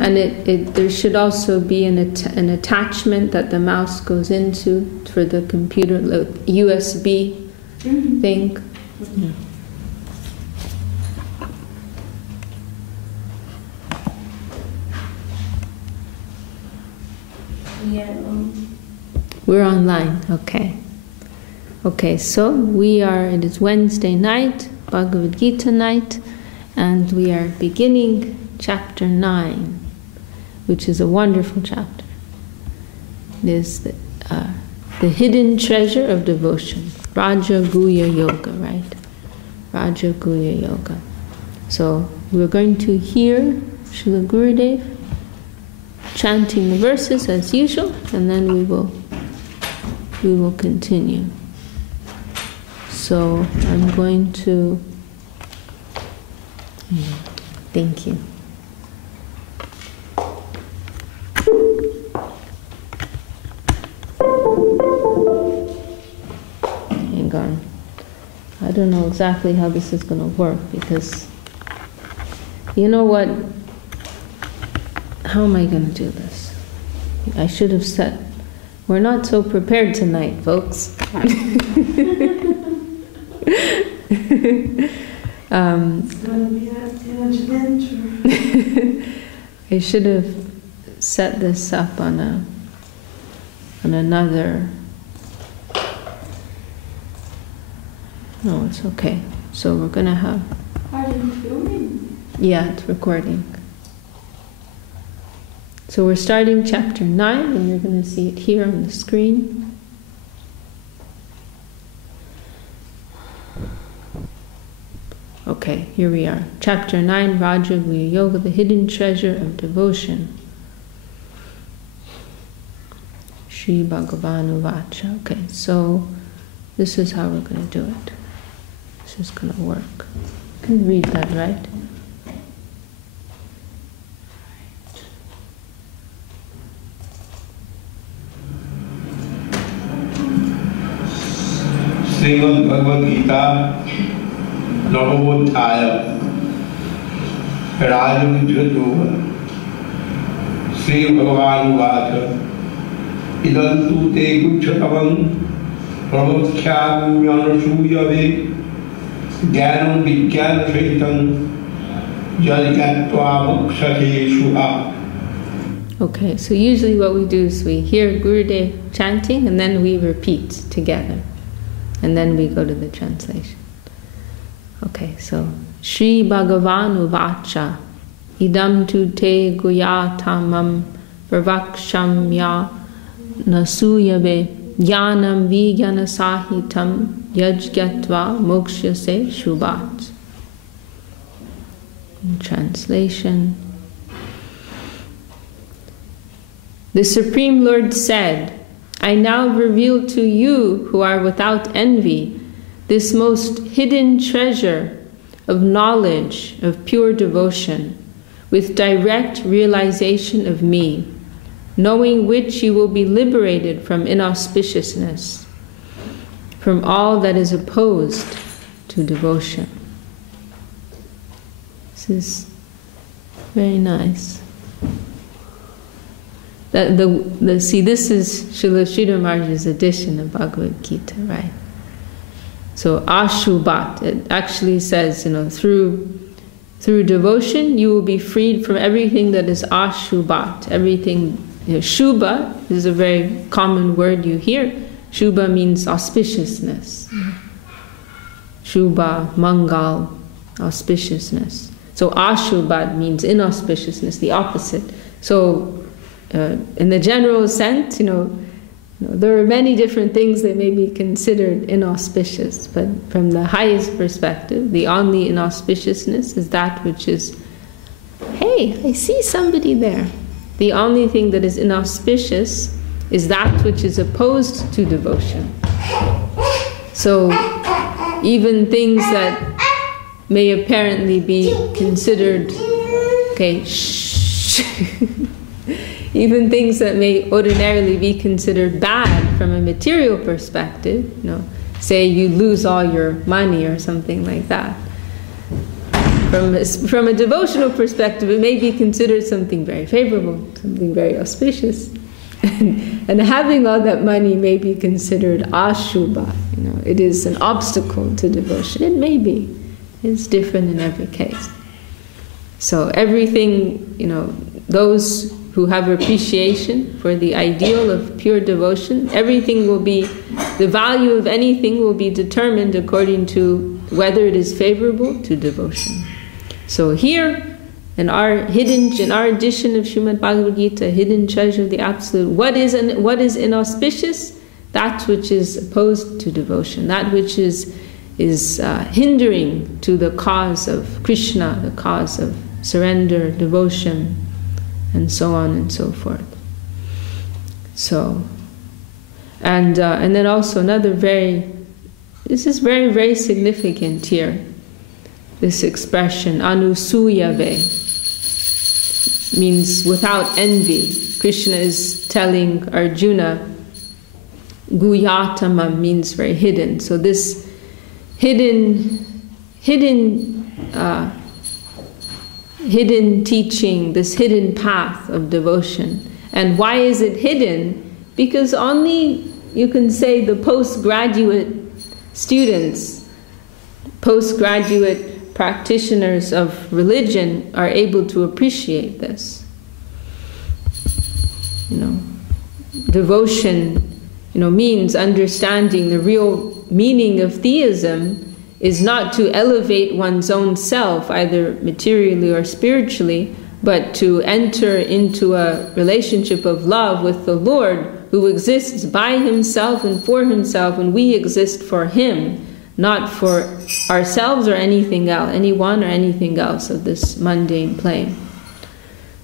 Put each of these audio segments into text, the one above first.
And there should also be an attachment that the mouse goes into for the computer, like USB thing. Yeah. We're online, okay. Okay, so it is Wednesday night, Bhagavad-gita night, and we are beginning chapter 9, which is a wonderful chapter. It is the hidden treasure of devotion, Raja Guhya Yoga, right? Raja Guhya Yoga. So we're going to hear Srila Gurudev chanting the verses as usual, and then we will continue. So I'm going to... Thank you. Hang on. I don't know exactly how this is going to work, because you know what? How am I going to do this? I should have said, we're not so prepared tonight, folks. It's going to be an adventure. I should have set this up on another... No, it's okay. So we're going to have... Are you filming? Yeah, it's recording. So we're starting chapter 9, and you're going to see it here on the screen. Okay, here we are. Chapter 9, Raja Guhya Yoga, the hidden treasure of devotion. Shri Bhagavan Uvacha. Okay, so this is how we're going to do it. This is going to work. You can read that, right? Bhagavad-gita Navavodhaya Raja Yoga Sri Bhagavan Uvacha Idantu te gucchatavam pravakhyamyanasuyave jnanam vijnana sahitam jadikatva mokshate shuha. Okay, so usually what we do is we hear Gurudev chanting and then we repeat together. And then we go to the translation. Okay, so Shri Bhagavan Uvacha Idam tu te guyatamam pravaksham nasuyave jnanam vijnana sahitam yajgatva mokshase shubhat. In translation, the Supreme Lord said, I now reveal to you who are without envy this most hidden treasure of knowledge of pure devotion with direct realization of me, knowing which you will be liberated from inauspiciousness, from all that is opposed to devotion. This is very nice. See, this is Srila Sridhar Maharaj's edition of Bhagavad-gita, right? So, Ashubhat, it actually says, through devotion, you will be freed from everything that is Ashubhat, everything, Shubha is a very common word you hear. Shubha means auspiciousness. Shubha, Mangal, auspiciousness. So, Ashubhat means inauspiciousness, the opposite. So, in the general sense, there are many different things that may be considered inauspicious, but from the highest perspective, the only inauspiciousness is that which is, hey, I see somebody there. The only thing that is inauspicious is that which is opposed to devotion. So even things that may apparently be considered, okay, even things that may ordinarily be considered bad from a material perspective, say you lose all your money or something like that. From a devotional perspective, it may be considered something very favorable, something very auspicious. And having all that money may be considered ashubha. It is an obstacle to devotion. It may be. It's different in every case. So everything, those who have appreciation for the ideal of pure devotion, everything will be, the value of anything will be determined according to whether it is favorable to devotion. So here, in our edition of Srimad Bhagavad-gita, Hidden Treasure of the Absolute, what is inauspicious? That which is opposed to devotion, that which is hindering to the cause of Krishna, the cause of surrender, devotion, and so on and so forth. So, and then also another this is very, very significant here, this expression, anusuyave, means without envy. Krishna is telling Arjuna, guyatama means very hidden. So this hidden teaching, this hidden path of devotion. And why is it hidden? Because only, you can say, the postgraduate students, postgraduate practitioners of religion are able to appreciate this. Devotion, means understanding the real meaning of theism is not to elevate one's own self, either materially or spiritually, but to enter into a relationship of love with the Lord, who exists by himself and for himself, and we exist for him, not for ourselves or anything else, anyone or anything else of this mundane plane.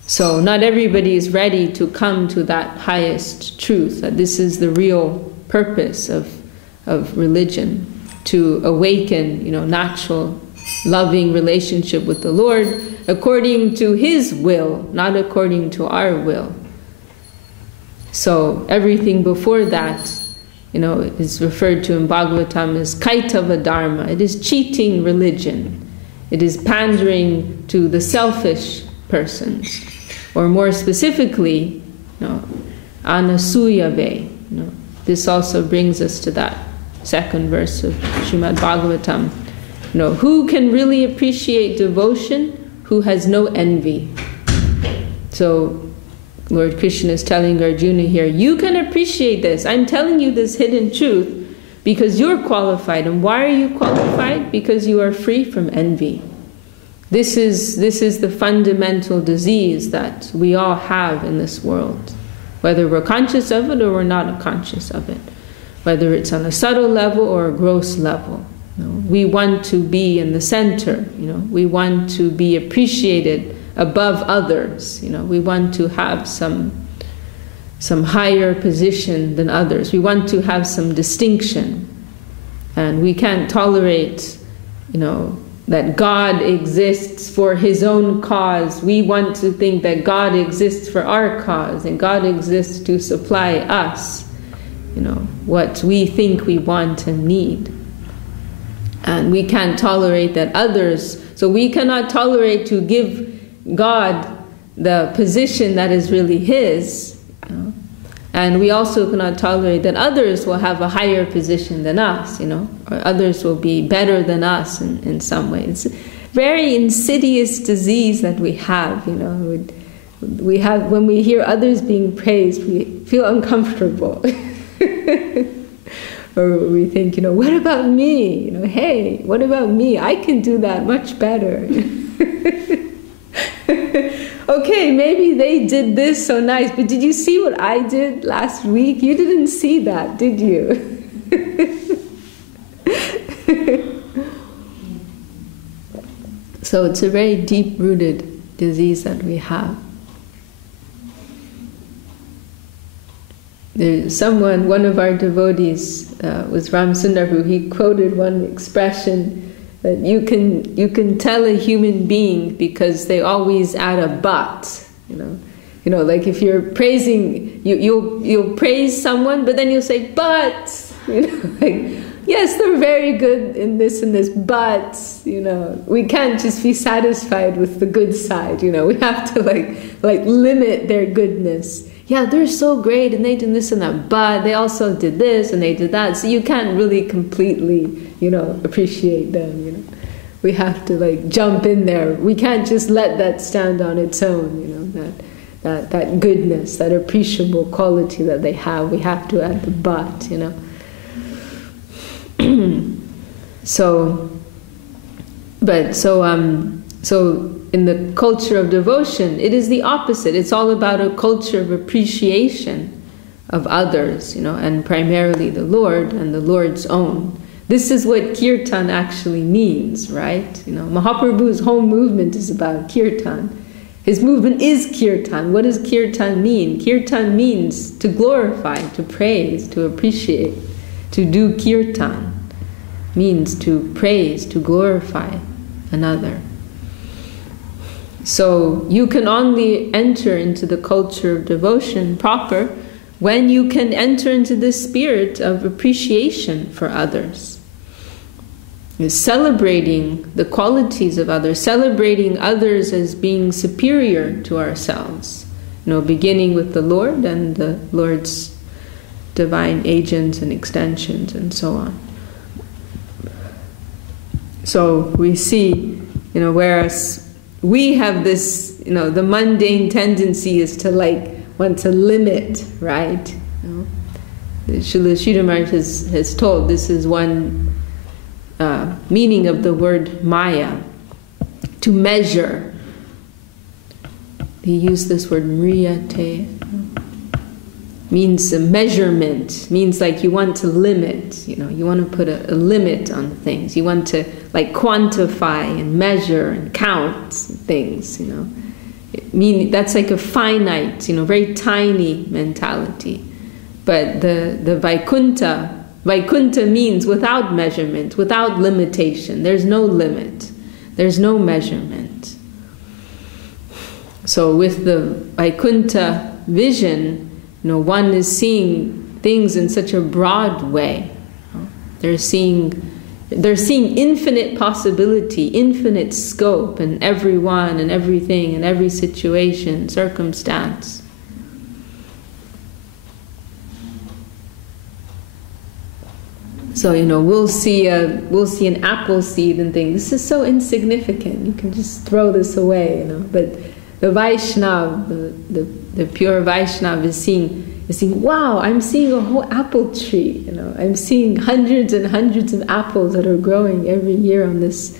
So not everybody is ready to come to that highest truth, that this is the real purpose of religion, to awaken, natural, loving relationship with the Lord according to his will, not according to our will. So everything before that, is referred to in Bhagavatam as kaitava dharma. It is cheating religion. It is pandering to the selfish persons. Or more specifically, anasuyave. This also brings us to that second verse of Srimad Bhagavatam. Who can really appreciate devotion? Who has no envy. So Lord Krishna is telling Arjuna here, you can appreciate this. I'm telling you this hidden truth because you're qualified. And why are you qualified? Because you are free from envy. This is the fundamental disease that we all have in this world, whether we're conscious of it or we're not conscious of it, whether it's on a subtle level or a gross level. We want to be in the center. We want to be appreciated above others. We want to have some higher position than others. We want to have some distinction, and we can't tolerate, that God exists for his own cause. We want to think that God exists for our cause, and God exists to supply us, what we think we want and need. And we can't tolerate that others, so we cannot tolerate to give God the position that is really his, and we also cannot tolerate that others will have a higher position than us, or others will be better than us in some way. It's a very insidious disease that we have. We have, when we hear others being praised, we feel uncomfortable. Or we think, what about me? Hey, what about me? I can do that much better. Okay, maybe they did this so nice, but did you see what I did last week? You didn't see that, did you? So it's a very deep-rooted disease that we have. There's one of our devotees was Ram Sundarbu, he quoted one expression that you can tell a human being because they always add a but. Like if you're praising, you'll praise someone, but then you'll say but. yes, they're very good in this and this, but, we can't just be satisfied with the good side, we have to like limit their goodness. Yeah, they're so great and they did this and that, but they also did this and they did that, so you can't really completely, appreciate them, We have to like jump in there. We can't just let that stand on its own, that goodness, that appreciable quality that they have. We have to add the but, So in the culture of devotion, it is the opposite. It's all about a culture of appreciation of others, and primarily the Lord and the Lord's own. This is what kirtan actually means, right? Mahaprabhu's whole movement is about kirtan. His movement is kirtan. What does kirtan mean? Kirtan means to glorify, to praise, to appreciate. To do kirtan means to praise, to glorify another. So you can only enter into the culture of devotion proper when you can enter into the spirit of appreciation for others. Celebrating the qualities of others, celebrating others as being superior to ourselves. Beginning with the Lord and the Lord's divine agents and extensions and so on. So we see, whereas we have this, the mundane tendency is to want to limit, right? Srila Sridhar Maharaj has told, this is one meaning of the word maya, to measure. He used this word mriyate, means a measurement, means like you want to limit, you want to put a limit on things. You want to quantify and measure and count things, that's like a finite, very tiny mentality. But the Vaikuntha means without measurement, without limitation. There's no limit. There's no measurement. So with the Vaikuntha vision, one is seeing things in such a broad way. They're seeing infinite possibility, infinite scope in everyone and everything, in every situation, circumstance. So we'll see an apple seed and think this is so insignificant. You can just throw this away, But the Vaishnav, the pure Vaishnav is seeing, wow, I'm seeing a whole apple tree, I'm seeing hundreds and hundreds of apples that are growing every year on this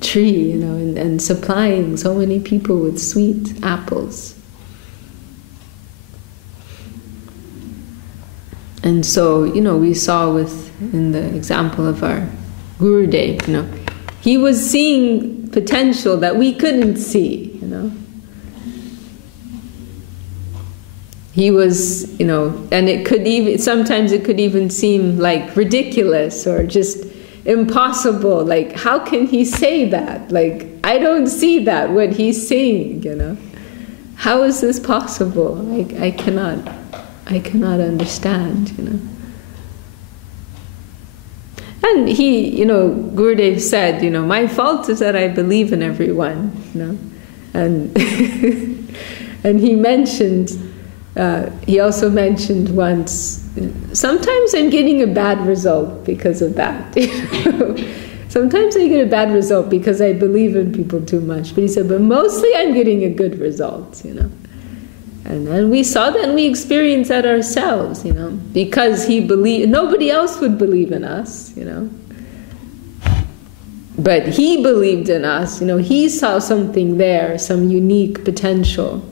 tree, and supplying so many people with sweet apples. And so, we saw in the example of our Gurudev, he was seeing potential that we couldn't see, He was, and sometimes it could even seem like ridiculous or just impossible. Like, how can he say that? Like, I don't see that, what he's saying, How is this possible? Like, I cannot understand, And he, Gurudev said, my fault is that I believe in everyone, And, and he also mentioned once, sometimes I'm getting a bad result because of that. Sometimes I get a bad result because I believe in people too much. But he said, but mostly I'm getting a good result, And we saw that and we experienced that ourselves, because he believed, nobody else would believe in us, But he believed in us, he saw something there, some unique potential.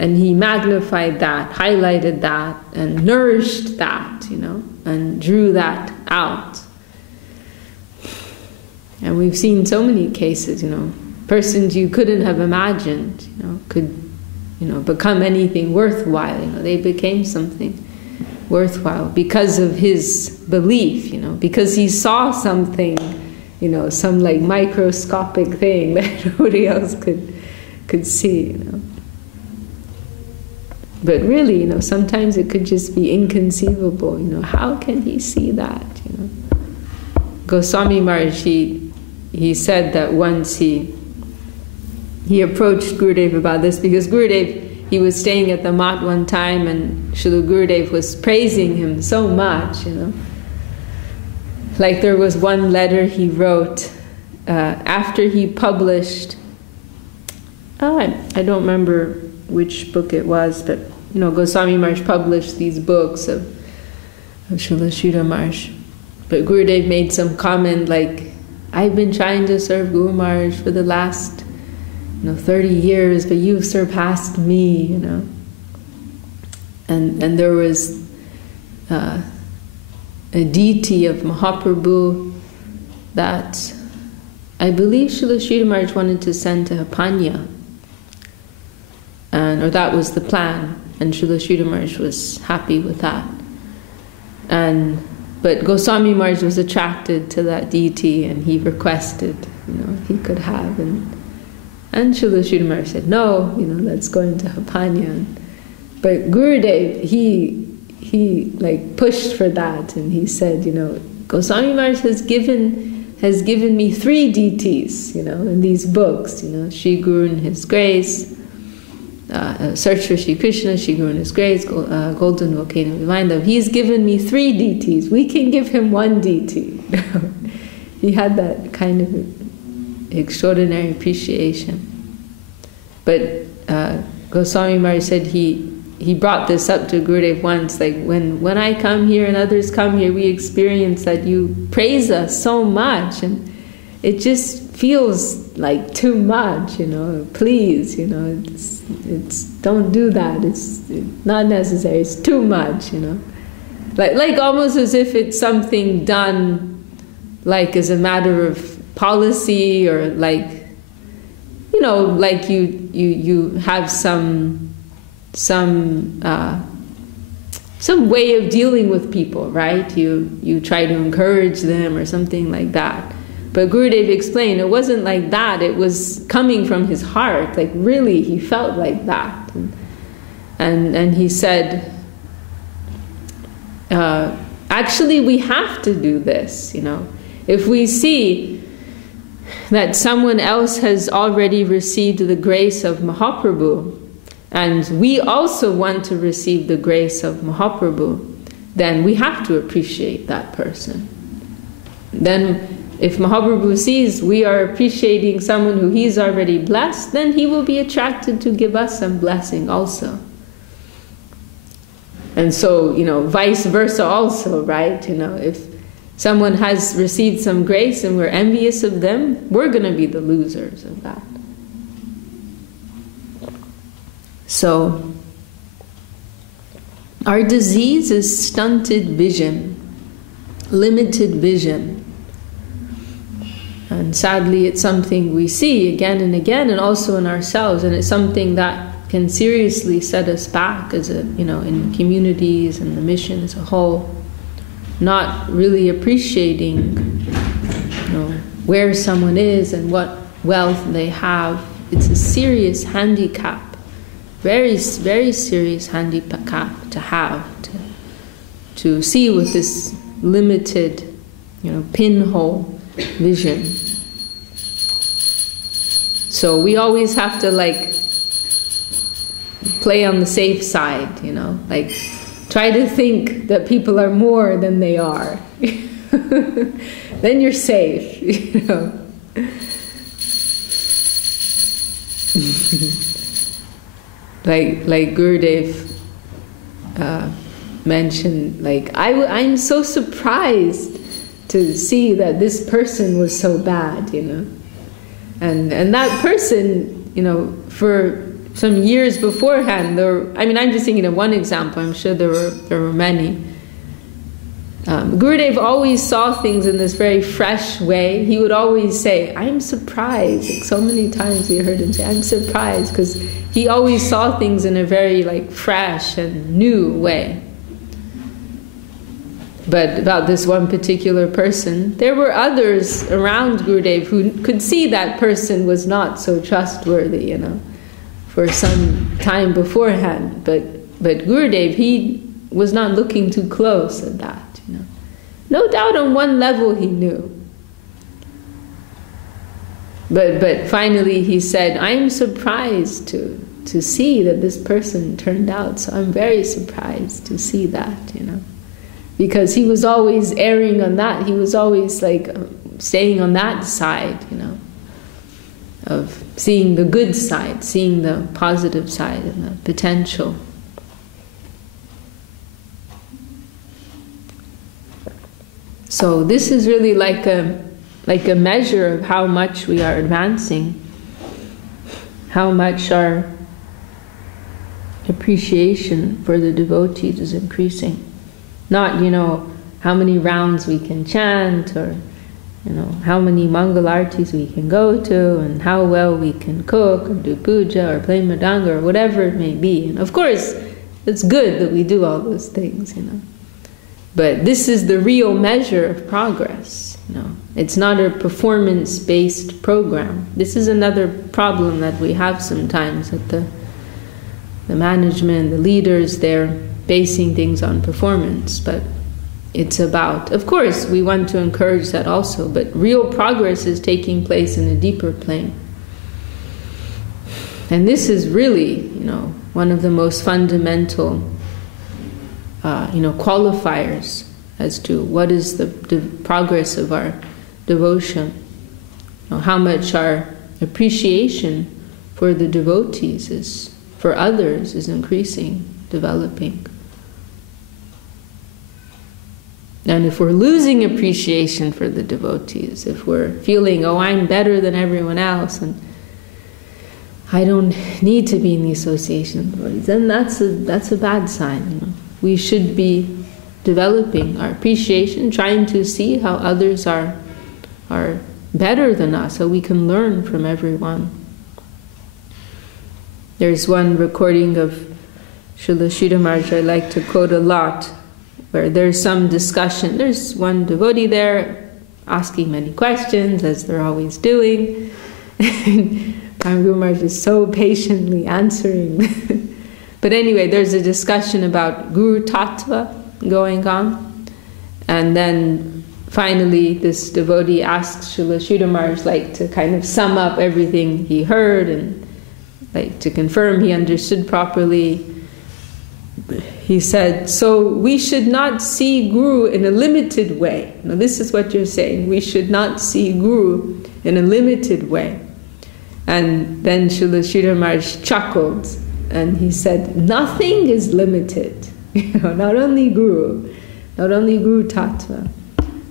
And he magnified that, highlighted that, and nourished that, and drew that out. And we've seen so many cases, persons you couldn't have imagined, could, become anything worthwhile. They became something worthwhile because of his belief, because he saw something, some like microscopic thing that nobody else could see, But really, sometimes it could just be inconceivable. How can he see that? Goswami Maharaj, he said that once he approached Gurudev about this, because Gurudev, he was staying at the mat one time, and Srila Gurudev was praising him so much, you know. Like there was one letter he wrote after he published, I don't remember which book it was, but you know, Goswami Maharaj published these books of Srila Sridhar Maharaj. But Gurudev made some comment like, I've been trying to serve Guru Maharaj for the last 30 years, but you've surpassed me, you know. And there was a deity of Mahaprabhu that I believe Srila Sridhar Maharaj wanted to send to Hapanya. Or that was the plan, and Srila Sridhar Maharaj was happy with that. But Goswami Maharaj was attracted to that deity, and he requested, he could have. And Srila Sridhar Maharaj said, no, let's go into Hapanya. But Gurudev, he like pushed for that, and he said, Goswami Maharaj has given me 3 deities, in these books, Shri Guru in His Grace, Search for Shri Krishna, Shri Guru in His Grace, Golden Volcano of Divine Love. He's given me 3 deities. We can give him 1 deity. He had that kind of extraordinary appreciation. But Goswami Maharaj said he brought this up to Gurudev once, like when I come here and others come here, we experience that you praise us so much, and it just feels like too much, please, it's don't do that, it's not necessary, it's too much, like almost as if it's something done like as a matter of policy, or like like you have some way of dealing with people, right? You try to encourage them or something like that. But Gurudev explained it wasn't like that. It was coming from his heart. Like really, he felt like that. And he said, actually, we have to do this. If we see that someone else has already received the grace of Mahaprabhu, and we also want to receive the grace of Mahaprabhu, then we have to appreciate that person. Then if Mahaprabhu sees we are appreciating someone who he's already blessed, then he will be attracted to give us some blessing also. And so, vice versa also, right? If someone has received some grace and we're envious of them, we're going to be the losers of that. So, our disease is stunted vision, limited vision. And sadly, it's something we see again and again, and also in ourselves, and it's something that can seriously set us back as in communities and the mission as a whole. Not really appreciating, where someone is and what wealth they have. It's a serious handicap, very, very serious handicap to have, to see with this limited, pinhole vision. So we always have to play on the safe side, try to think that people are more than they are. Then you're safe, like Gurudev mentioned, I'm so surprised to see that this person was so bad, and that person, for some years beforehand, I'm just thinking of one example. I'm sure there were many. Gurudev always saw things in this very fresh way. He would always say, "I'm surprised." So many times we heard him say, "I'm surprised," because he always saw things in a very fresh and new way. But about this one particular person, there were others around Gurudev who could see that person was not so trustworthy, for some time beforehand. But Gurudev, he was not looking too close at that, No doubt on one level he knew. But finally he said, I'm surprised to see that this person turned out. So I'm very surprised to see that, because he was always erring on that. He was always like staying on that side, of seeing the good side, seeing the positive side and the potential. So this is really like a measure of how much we are advancing, how much our appreciation for the devotees is increasing. Not, how many rounds we can chant, or, how many Mangal Artis we can go to, and how well we can cook, or do puja, or play mridanga, or whatever it may be. And of course, it's good that we do all those things, But this is the real measure of progress, It's not a performance-based program. This is another problem that we have sometimes, that the management, the leaders, they're basing things on performance. But it's about, of course, we want to encourage that also, but real progress is taking place in a deeper plane. And this is really, one of the most fundamental qualifiers as to what is the progress of our devotion. How much our appreciation for the devotees for others is increasing, developing. And if we're losing appreciation for the devotees, if we're feeling, I'm better than everyone else, and I don't need to be in the association of devotees, then that's a bad sign. We should be developing our appreciation, trying to see how others are better than us, so we can learn from everyone. There's one recording of Srila Sridhar Maharaj I like to quote a lot, where there's some discussion. There's one devotee there asking many questions, as they're always doing. Guru Maharaj is so patiently answering. But anyway, there's a discussion about Guru Tattva going on. And then finally this devotee asks Srila Sridhar Maharaj to kind of sum up everything he heard and to confirm he understood properly. He said, so we should not see Guru in a limited way. Now this is what you're saying. We should not see Guru in a limited way. And then Srila Sridhar Maharaj chuckled and he said, nothing is limited. Not only Guru Tattva,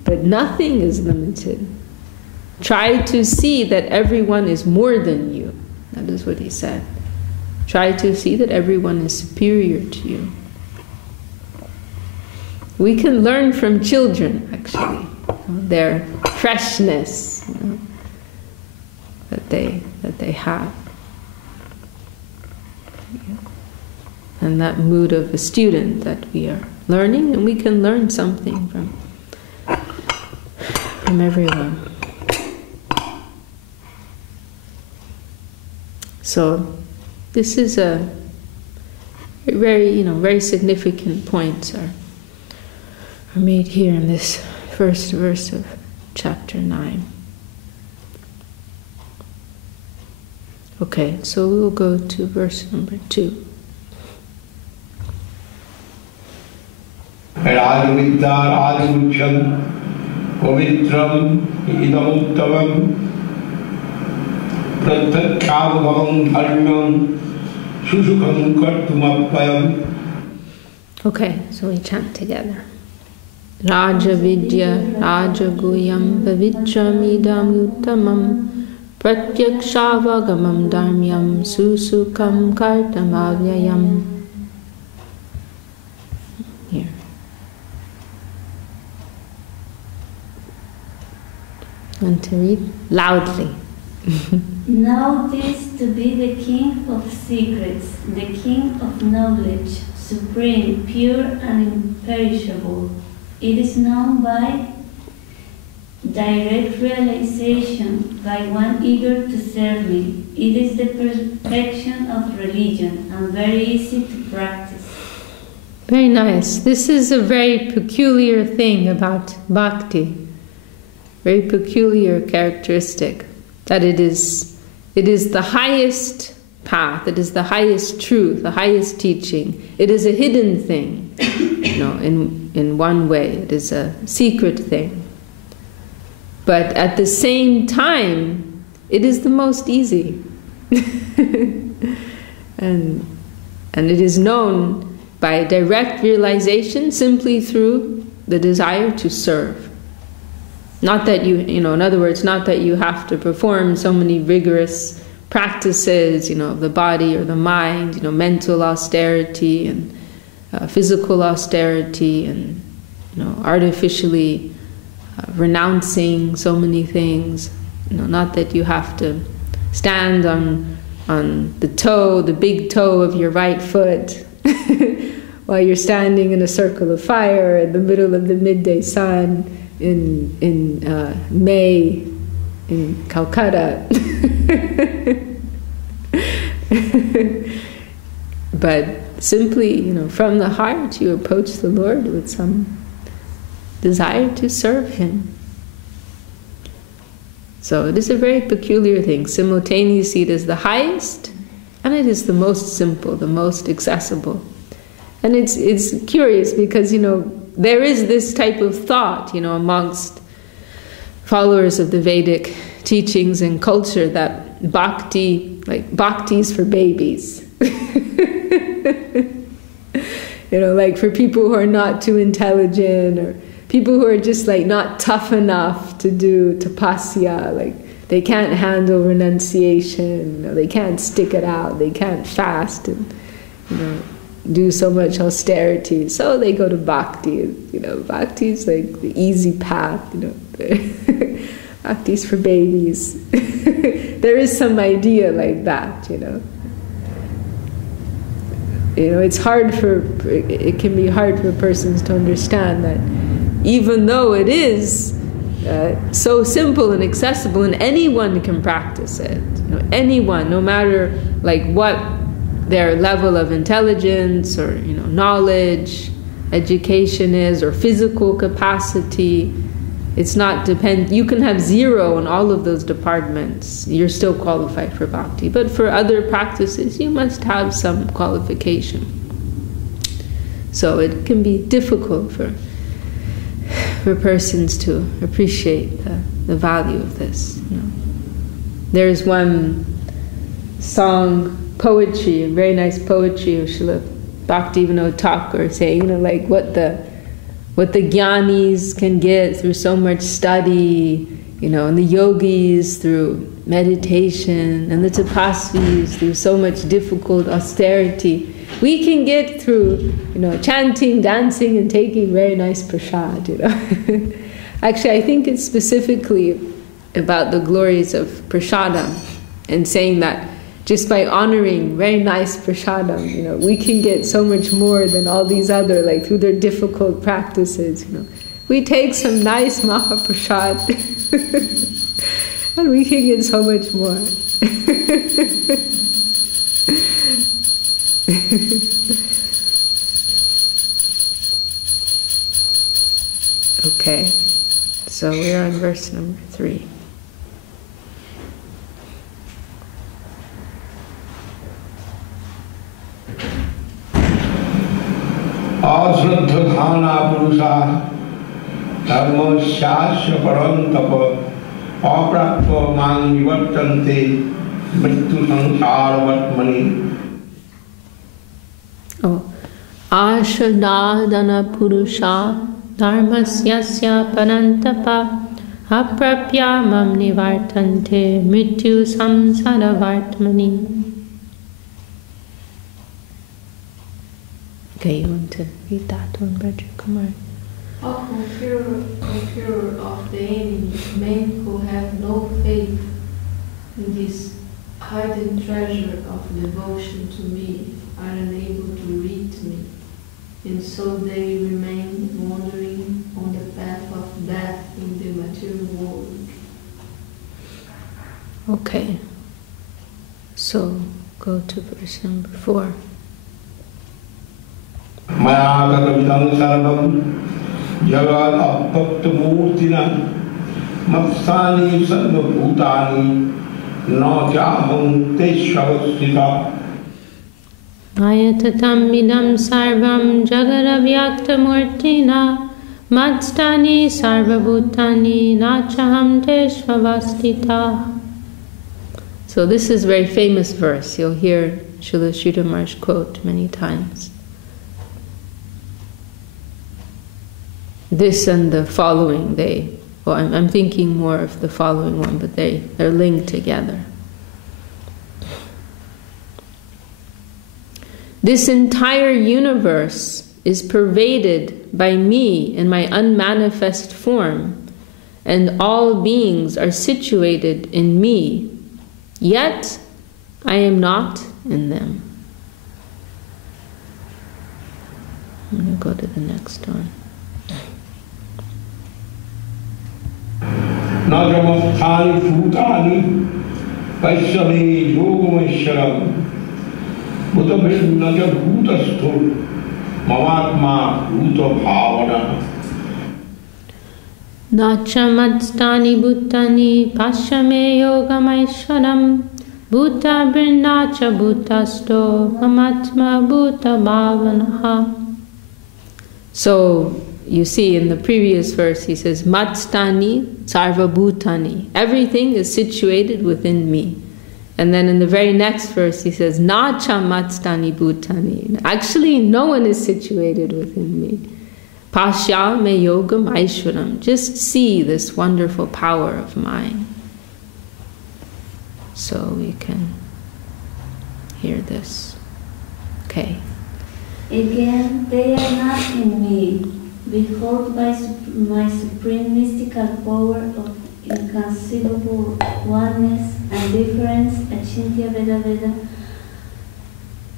but nothing is limited. Try to see that everyone is more than you. That is what he said. Try to see that everyone is superior to you. We can learn from children, actually, their freshness that they have, and that mood of a student that we are learning, and we can learn something from everyone. So this is a very significant points are made here in this first verse of chapter 9. Okay, so we'll go to verse number 2. Rajavidya Rajamuchyam Pavitram Idamuktavam Pratakhyavavam Dharmyam Susukham Kartumapayam. Okay, so we chant together. Rajavidya Rajaguyam Pavitram Idam Uttamam Pratyakshavagam Dharmyam Susukham Kartamavyayam. Here. Want to read? Loudly. Know this to be the King of secrets, the King of knowledge, supreme, pure and imperishable. It is known by direct realization, by one eager to serve me. It is the perfection of religion and very easy to practice. Very nice. This is a very peculiar thing about bhakti. Very peculiar characteristic. that it is the highest path, it is the highest truth, the highest teaching. It is a hidden thing, in one way. It is a secret thing. But at the same time, it is the most easy. and it is known by direct realization simply through the desire to serve. Not that in other words, not that you have to perform so many rigorous practices, of the body or the mind, mental austerity and physical austerity and, artificially renouncing so many things. Not that you have to stand on the big toe of your right foot while you're standing in a circle of fire in the middle of the midday sun in May in Calcutta. But simply, from the heart, you approach the Lord with some desire to serve Him. So it is a very peculiar thing. Simultaneously, it is the highest, and it is the most simple, the most accessible. And it's curious because, there is this type of thought, amongst followers of the Vedic teachings and culture that bhakti is for babies. Like for people who are not too intelligent, or people who are just not tough enough to do tapasya, they can't handle renunciation, they can't stick it out, they can't fast and do so much austerity, so they go to bhakti. Bhakti is like the easy path. Bhakti is for babies. There is some idea like that. It can be hard for persons to understand that even though it is so simple and accessible, and anyone can practice it. Anyone, no matter what their level of intelligence or knowledge, education is, or physical capacity. It's not depend. You can have 0 in all of those departments. You're still qualified for bhakti. But for other practices, you must have some qualification. So it can be difficult for persons to appreciate the value of this. There's one song, poetry, a very nice poetry of Srila Bhaktivinoda Thakur saying, what the jnanis can get through so much study, and the yogis through meditation, and the tapasvis through so much difficult austerity, we can get through, chanting, dancing, and taking very nice prasad, Actually, I think it's specifically about the glories of prasadam, and saying that just by honoring very nice prasadam, we can get so much more than all these other, through their difficult practices, We take some nice mahaprasad, and we can get so much more. Okay, so we're on verse number 3. अश्रद्धधाना पुरुषा धर्मस्यास्य परन्तप अप्राप्य मां निवर्तन्ते मृत्यु संसारवर्त्मनि. आश्रदादना पुरुषा धर्मस्यास्य परन्तप अप्राप्य मां निवर्तन्ते मृत्यु संसारवर्त्मनि. Okay, you want to read that one, Bhadra Kumar? How conqueror of the enemy, men who have no faith in this hidden treasure of devotion to me are unable to reach me, and so they remain wandering on the path of death in the material world. Okay, so go to verse number 4. मया तदं सर्वं जगद अपतप्तमूर्तिना Matsani sarva bhutani na kyaham teshavastita. Ayatatam idam sarvam jagaravyaktamurtina matstani sarvabhutani nachaham teshvavastita. So this is a very famous verse. You'll hear Srila Sridhar Maharaj quote many times. This and the following, I'm thinking more of the following one, but they're linked together. This entire universe is pervaded by me in my unmanifest form, and all beings are situated in me, yet I am not in them. I'm going to go to the next one. Nagamastani bhutani paisame yogameshwaram Bhutabhin naja bhutastu mamatma bhuta bhavana. Nachamatstani bhutani pashyame yogamaishwaram bhuta birnacha bhutasto mamatma bhuta bhavanaha. So, you see in the previous verse he says, Matstani sarva bhutani. Everything is situated within me. And then in the very next verse he says, Nacha matstani bhutani. Actually, no one is situated within me. Pasya me yogam aishwaram. Just see this wonderful power of mine. So we can hear this. Okay. Again, they are not in me. Behold, by my supreme mystical power of inconceivable oneness and difference, Achintya Veda Veda,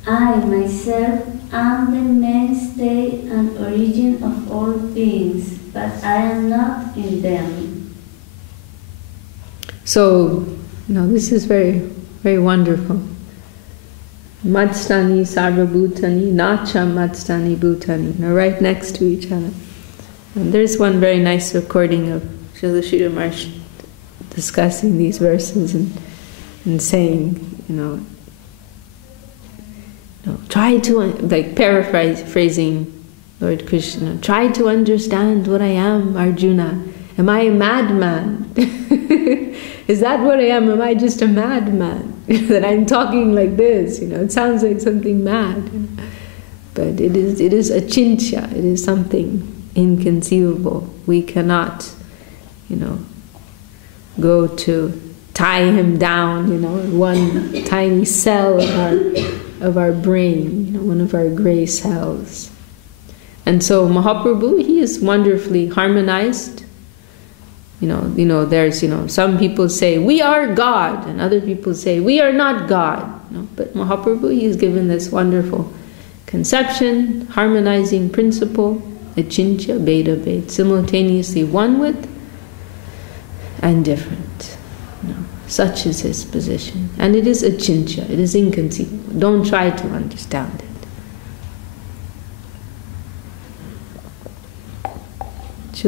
I myself am the mainstay and origin of all beings, but I am not in them. So, this is very, very wonderful. Matstani sarva bhutani, nacha matstani bhutani. Now right next to each other. And there's one very nice recording of Srila Sridhar Maharaj discussing these verses and saying, try to, like paraphrasing Lord Krishna, try to understand what I am, Arjuna. Am I a madman? Is that what I am? Am I just a madman? That I'm talking like this, it sounds like something mad. But it is achintya, it is something inconceivable. We cannot, go to tie him down, in one tiny cell of our brain, one of our gray cells. And so Mahaprabhu, he is wonderfully harmonized. There's, some people say, we are God, and other people say, we are not God. But Mahaprabhu, he is given this wonderful conception, harmonizing principle, achintya, beda bed, simultaneously one with and different. Such is his position. And it is achintya, it is inconceivable. Don't try to understand it.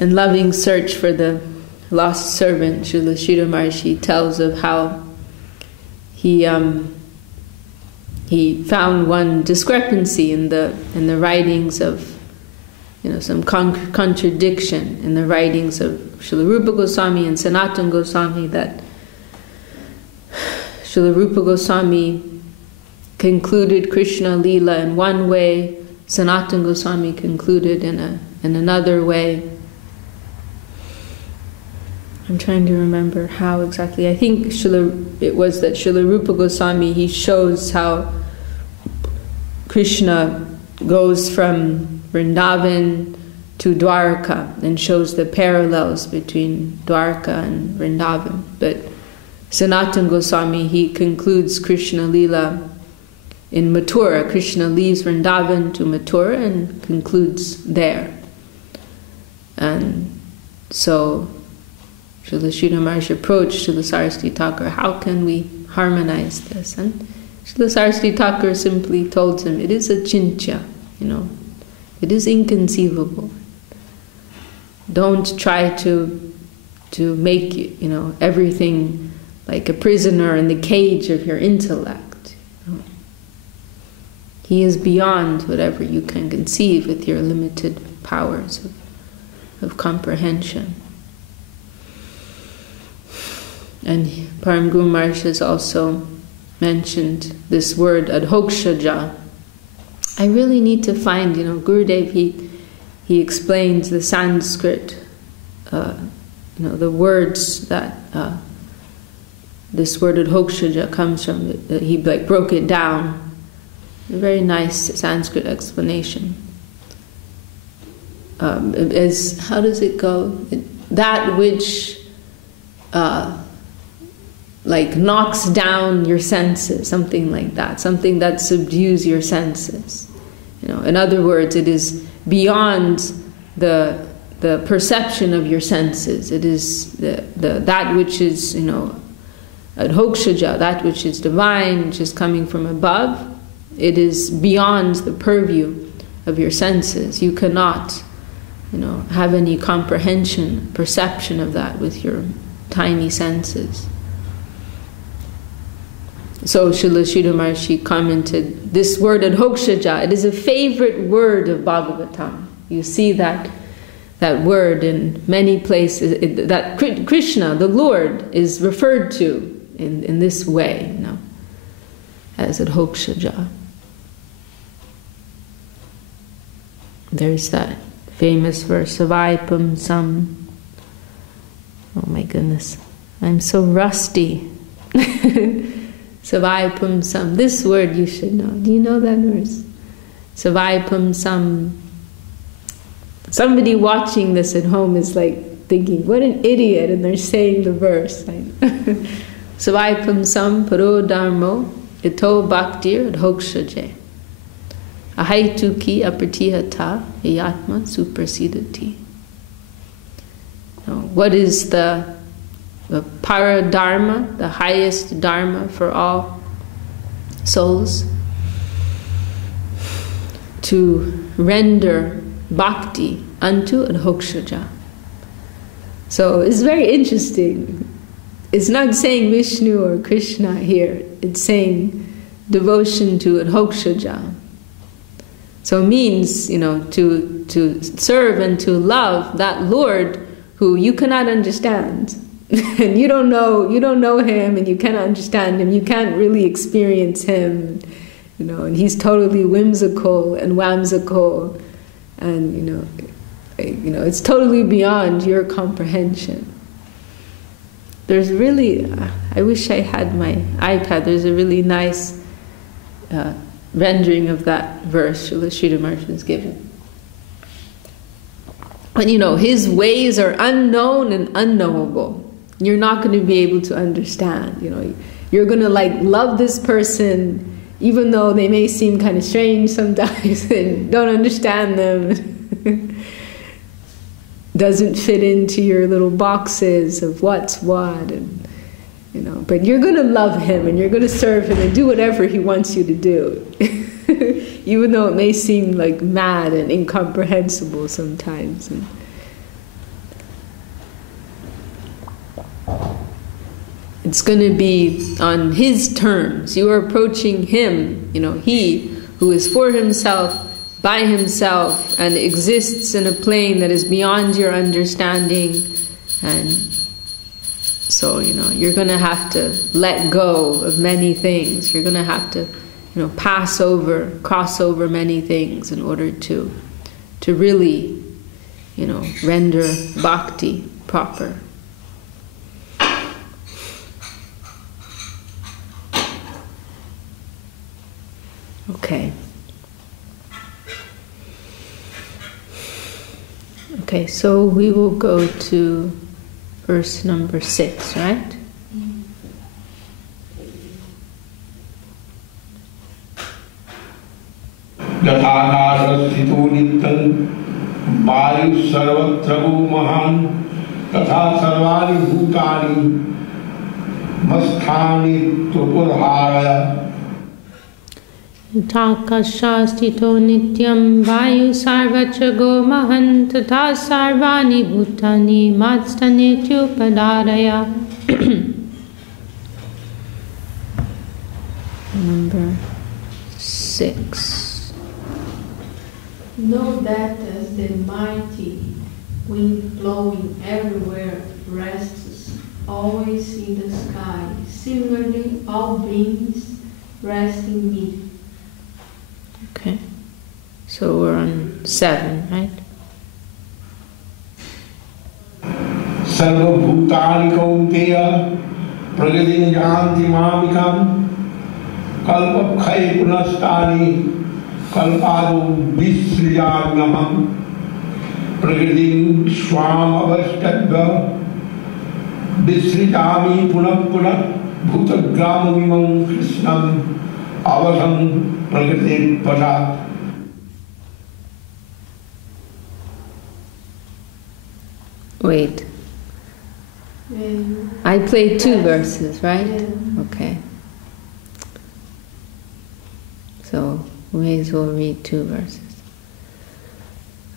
In loving search for the lost servant, Srila Sridhar Maharaj tells of how he found one discrepancy in the writings of, some contradiction in the writings of Srila Rupa Goswami and Sanatana Goswami, that Srila Rupa Goswami concluded Krishna Leela in one way, Sanatana Goswami concluded in another way. I'm trying to remember how exactly. I think it was that Srila Rupa Goswami, he shows how Krishna goes from Vrindavan to Dwarka and shows the parallels between Dwarka and Vrindavan. But Sanatana Goswami, he concludes Krishna Leela in Mathura. Krishna leaves Vrindavan to Mathura and concludes there. And so Srila Sridhar Maharaj approached Srila Saraswati Thakur, how can we harmonize this? And Srila Saraswati Thakur simply told him, it is achintya, it is inconceivable. Don't try to make, you know, everything like a prisoner in the cage of your intellect. You know? He is beyond whatever you can conceive with your limited powers of comprehension. And Param Guru Maharaj has also mentioned this word adhokshaja. I really need to find, you know, Gurudev, he explains the Sanskrit, you know, the words that this word adhokshaja comes from. He like broke it down. A very nice Sanskrit explanation. As how does it go? That which like knocks down your senses, something like that, something that subdues your senses. You know, in other words, it is beyond the perception of your senses. It is that which is, you know, adhokshaja, that which is divine, which is coming from above. It is beyond the purview of your senses. You cannot, you know, have any comprehension, perception of that with your tiny senses. So Srila Sridhar Maharshi commented, this word adhokshaja, it is a favorite word of Bhagavatam. You see that word in many places, that Krishna, the Lord, is referred to in this way, you know, as adhokshaja. There's that famous verse of Vaipam Sam. Oh my goodness, I'm so rusty. Savaipam Sam. This word you should know. Do you know that verse? Savaipam Sam. Somebody watching this at home is like thinking, what an idiot, and they're saying the verse. Savaipam Sam Paro Dharmo Ito Bhaktir Adhokshaje Ahaituki Apratihata Yatma Suprasidati. What is the paradharma, the highest dharma for all souls? To render bhakti unto adhokshaja. So it's very interesting. It's not saying Vishnu or Krishna here. It's saying devotion to adhokshaja. So it means, you know, to serve and to love that Lord who you cannot understand. And you don't know him, and you cannot understand him. You can't really experience him, you know. And he's totally whimsical and whimsical, and you know, it's totally beyond your comprehension. There's really, I wish I had my iPad. There's a really nice rendering of that verse Srila Sridhar Maharaj has given. And you know, his ways are unknown and unknowable. You're not going to be able to understand. You know, you're going to like love this person, even though they may seem kind of strange sometimes, and don't understand them. Doesn't fit into your little boxes of what's what, and you know. But you're going to love him, and you're going to serve him, and do whatever he wants you to do, even though it may seem like mad and incomprehensible sometimes. And it's going to be on his terms. You are approaching him, you know, he who is for himself, by himself, and exists in a plane that is beyond your understanding. And so, you know, you're going to have to let go of many things. You're going to have to, you know, cross over many things in order to really, you know, render bhakti proper. Okay, so we will go to verse number 6, right? Yathākārasthito nittam vāyu sarvatra go mahan tathā sarvāni bhūtāni masthāni trupurhāraya. Utakashastito nityam vayu sarvacha go mahan tata sarvani bhutani matstanetyupadaraya. Number 6. Know that as the mighty wind blowing everywhere rests always in the sky, similarly all beings rest in me. Okay. So we're on 7, right? Sarva bhutani kaunteya pragadin janti mamikam kalpakhay punastani kalpadu visrijamyaham pragadin swam avashtadva visrijami punah punah bhutagramamimam krishnam avasam pragadin padat. Wait. And I played 2 verses, right? Yeah. Okay. So we may as well read 2 verses.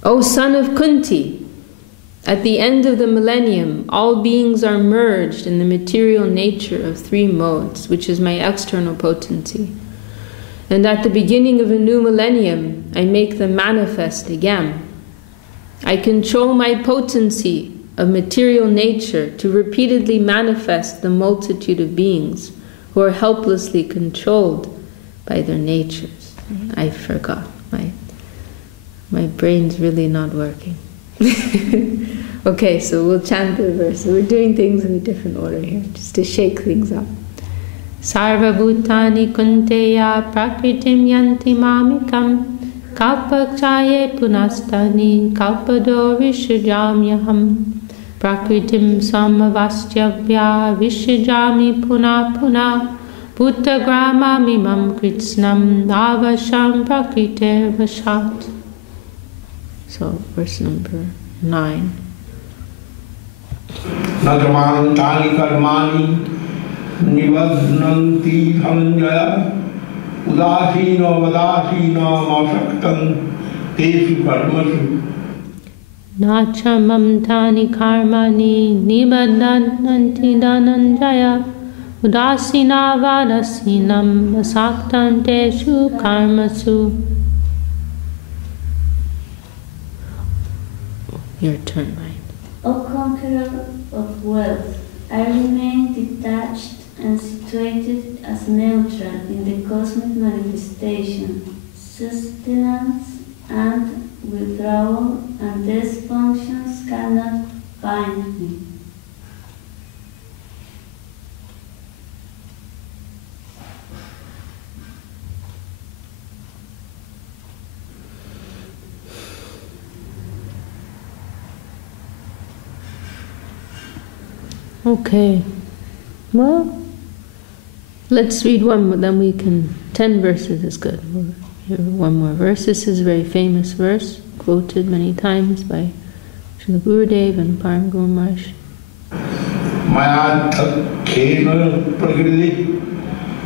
O son of Kunti, at the end of the millennium, all beings are merged in the material nature of 3 modes, which is my external potency. And at the beginning of a new millennium, I make them manifest again. I control my potency of material nature to repeatedly manifest the multitude of beings who are helplessly controlled by their natures. I forgot. My brain's really not working. Okay, so we'll chant the verse. We're doing things in a different order here, just to shake things up. Sarva bhutani kunteya prakritim yanti mamikam kalpachaye punastani kalpado vishajamyaham prakritim samavastyavya vishajami puna puna bhuttagrama mimam kritsnam avasham prakrite vashat. So verse number 9. Nadramang tani karmani nivadnanti dhanjaya udasino vadasino masaktan tesu karmasu. Nachamam tani karmani nibadhananti dhananjaya udasina vadasinam masaktan tesu karmasu. Your turn, right? O conqueror of wealth, I remain detached and situated as neutral in the cosmic manifestation, sustenance and withdrawal, and these functions cannot bind me. Okay, well, let's read one more, then we can, 10 verses is good. We'll hear one more verse. This is a very famous verse, quoted many times by Srila Gurudev and Param Guru Maharaj. Maya khena prakriti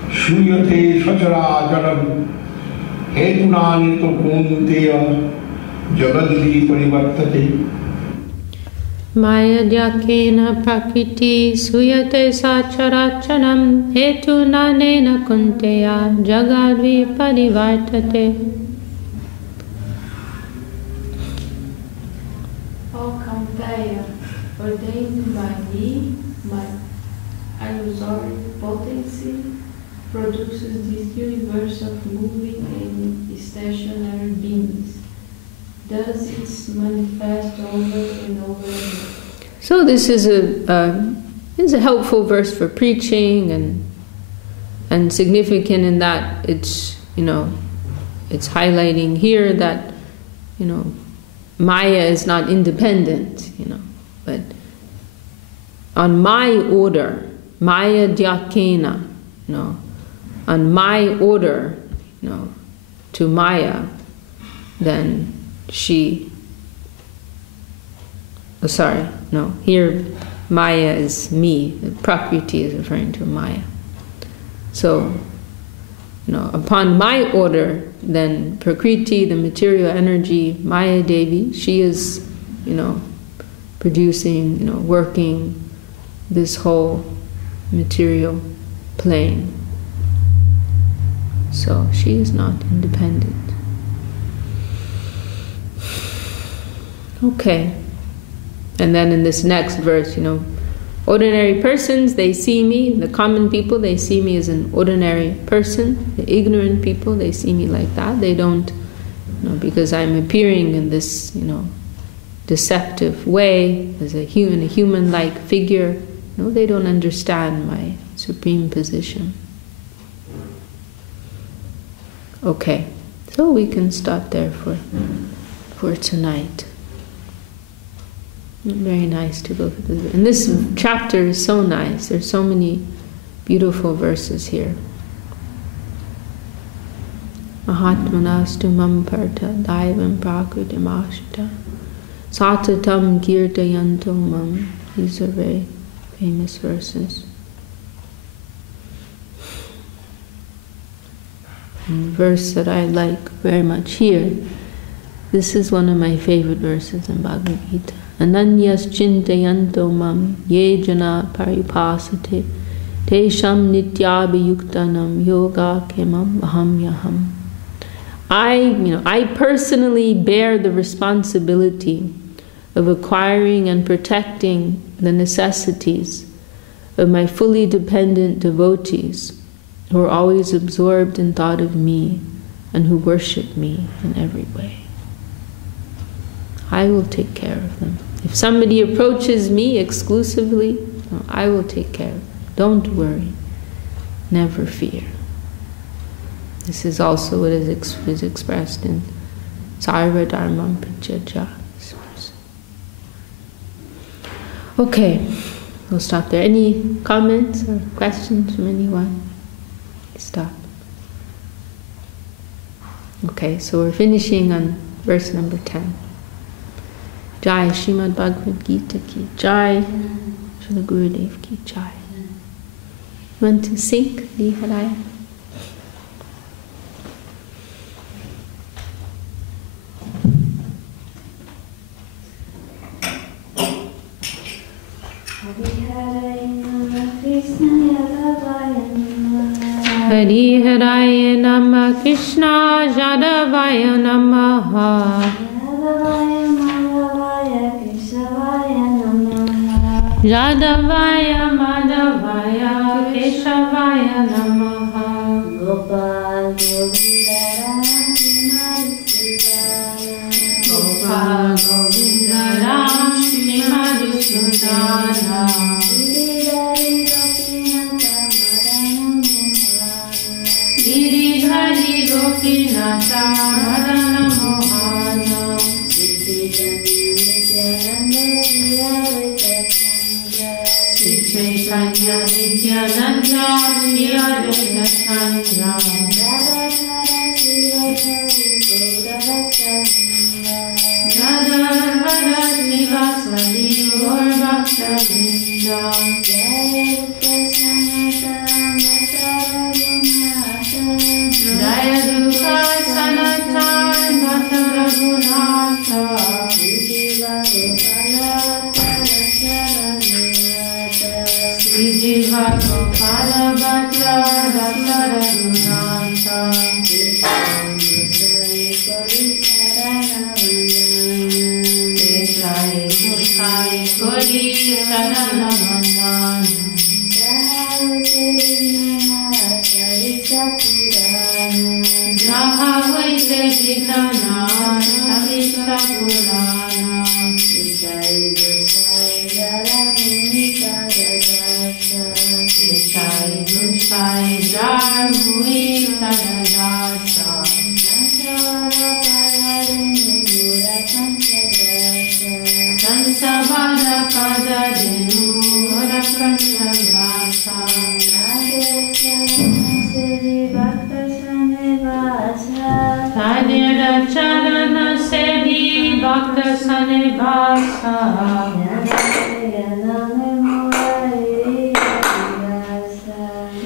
shuyate sacharacharam hetunani to kunteya jagadli parivartate. Maya dyakena prakriti suyate sacharachanam hetunanena kunteya jagadvi parivartate. O Kaunteya, ordained by me, my illusory potency produces this universe of moving and stationary beings. Does it manifest over and over again? So this is a helpful verse for preaching and significant in that it's it's highlighting here that Maya is not independent, but on my order, Maya Dyakena, on my order, to Maya, then she. Here Maya is me. Prakriti is referring to Maya. So upon my order, then Prakriti, the material energy, Maya Devi, she is, producing, working this whole material plane. So she is not independent. Okay. And then in this next verse, ordinary persons, they see me, the common people, they see me as an ordinary person. The ignorant people, they see me like that. They don't, because I'm appearing in this, deceptive way, as a human-like figure. They don't understand my supreme position. Okay, so we can stop there for tonight. Very nice to go through this. And this chapter is so nice. There's so many beautiful verses here. Mahatmanastu mamparta daivam prakritim ashita satatam kirtayanto mam. These are very famous verses. And the verse that I like very much here, this is one of my favorite verses in Bhagavad-gita. Ananyas chintayanto mam ye jana paripasate tesham nityabhiyuktanam yoga kemam aham yaham. I personally bear the responsibility of acquiring and protecting the necessities of my fully dependent devotees who are always absorbed in thought of me and who worship me in every way. I will take care of them. If somebody approaches me exclusively, I will take care of them. Don't worry. Never fear. This is also what is expressed in Sarva Dharmam Prityaja. Okay, we'll stop there. Any comments or questions from anyone? Stop. Okay, so we're finishing on verse number 10. Jai Srimad Bhagavad-gita ki Jai, Srila Gurudev ki Jai. Want to sing the Haraya? Hari Haraya Namah Krishna Yadavaya Namaha Yadavaya Madhavaya Keshavaya Namaha Gopal Govinda Ram Shri Madhusudana Giridhari Gopinata Madana Mohana Chaitanya Nityananda Shri Advaita Chandra Radha Nivasadi Gaur Bhakta Vrinda Jaya Dukha Sanatan Bhakta Raghunatha Jiva Gopala Bhattya Dasa Raghunatha Deshai Kushai Kori Sarana Vandana Jaha Vaise Vidana Savitra Purana Jai Gushai Jar Mui Tadadasha Sansavada Pada Denu Ora Pranchagrasa Tadira Charana Sevi Bhakta Sanivasa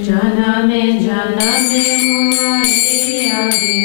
Janame Janame Mura Hare